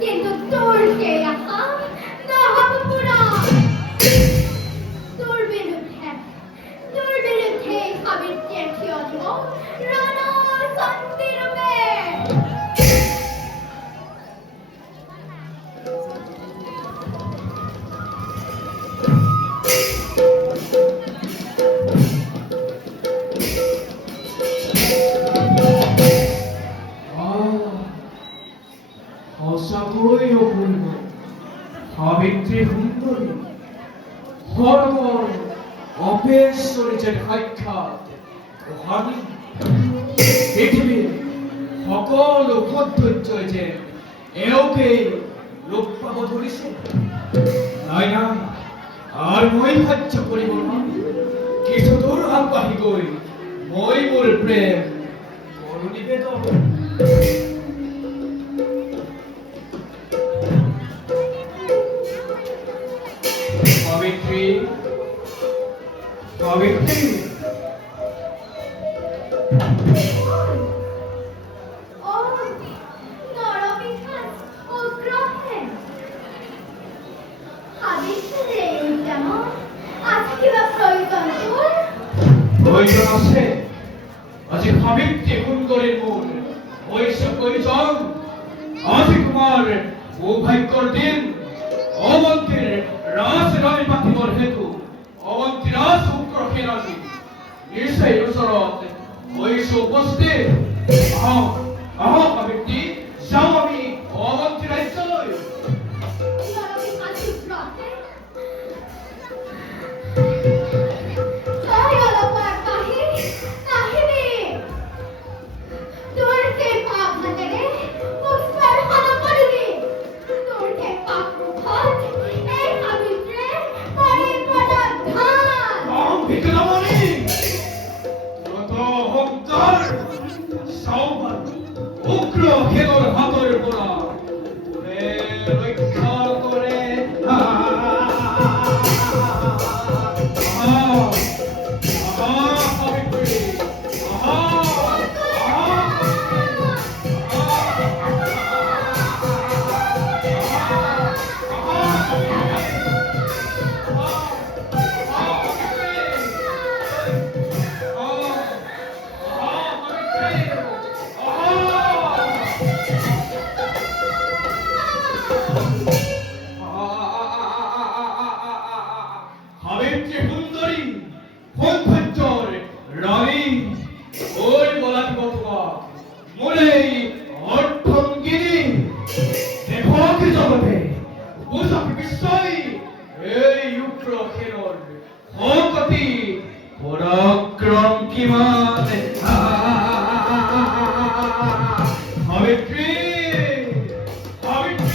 কিন্তু তোর কে আহা না হব পুরা তোর বিরুদ্ধে হাবিব কে থিয় দিব রানা শান্তি রূপে সাবিত্রী সুন্দরী হরমর অপেশ্বরীর সাক্ষাৎ হানি পৃথিবীর সকল সৌন্দর্য যে এওকে লোক পাব ধরিছে নাই না আর মই সহ্য করিব না কিছু দূর আগবাঢ়ি গৈ মই মোৰ প্ৰেম কৰো নিবেদন Savitri, Savitri. Oh, নরবিখান অগ্রহে হাবিবরে কেমন আজকে কিবা প্রয়োজন তোর প্রয়োজন আছে আজি সাবিত্রী সুন্দরীর মূল ঐশ্য প্রয়োজন আজি তোমার সৌভাগ্যর দিন অবন্তীর রাস রানী পাতিবৰ হেতু অবন্তী রাজ শুক্র খেলাজি নিশ্চয় ওচৰত ঐশ্য উপস্থিত আহ সাবিত্রী যাওঁ আমি অবন্তী ৰাজ্যলৈ নরবিখান সুপ্রহে উগ্র খেলোর হাতের পোড়া রক্ষা করে সাবিত্রী সুন্দরী সৌন্দর্যৰ ৰাণী ঐ বলাত বতুৱা মোৰেই অৰ্থংগিনী দেশকে জগতে বুজাবি বিশ্বই এই উগ্ৰ খেলৰ শকতি পৰাক্ৰম কিমান